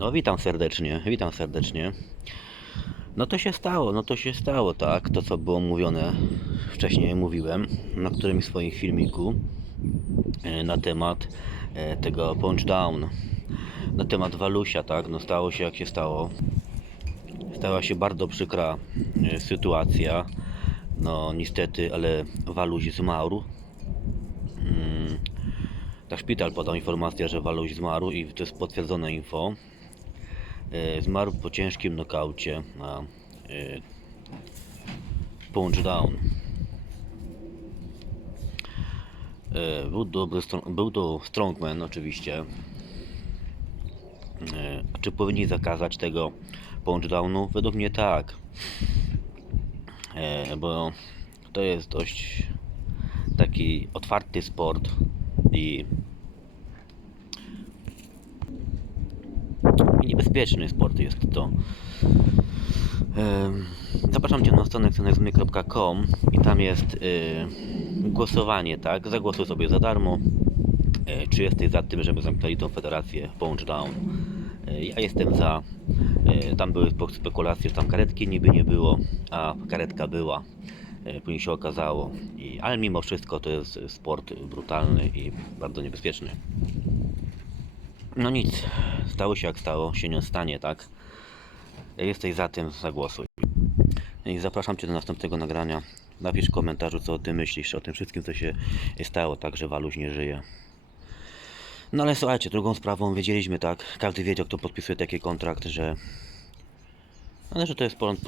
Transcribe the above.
No witam serdecznie, witam serdecznie. No to się stało, no to się stało, tak? To co było mówione wcześniej mówiłem na którymś swoim filmiku e, na temat e, tego punch down. Na temat Walusia, tak? No stało się jak się stało. Stała się bardzo przykra e, sytuacja. No niestety, ale Waluś zmarł. Tak szpital podał informację, że Waluś zmarł i to jest potwierdzone info. E, Zmarł po ciężkim nokaucie na e, punch down. E, Był, dobry, był to strongman oczywiście. Czy powinni zakazać tego punch downu? Według mnie tak. Bo to jest dość taki otwarty sport i i niebezpieczny sport jest to. Zapraszam Cię na stronę xenexmy.com i tam jest y, głosowanie, tak? Zagłosuj sobie za darmo. E, Czy jesteś za tym, żeby zamknęli tą federację Punch Down? E, Ja jestem za. E, Tam były spe- spekulacje, że tam karetki niby nie było, a karetka była. Później się okazało. Ale mimo wszystko to jest sport brutalny i bardzo niebezpieczny. No nic, stało się jak stało, się nie stanie, tak? Jesteś za tym, zagłosuj. I zapraszam Cię do następnego nagrania. Napisz w komentarzu, co o tym myślisz, o tym wszystkim, co się stało, tak, że Waluś nie żyje. No ale słuchajcie, drugą sprawą wiedzieliśmy, tak? Każdy wiedział, kto podpisuje taki kontrakt, że... Ale że to jest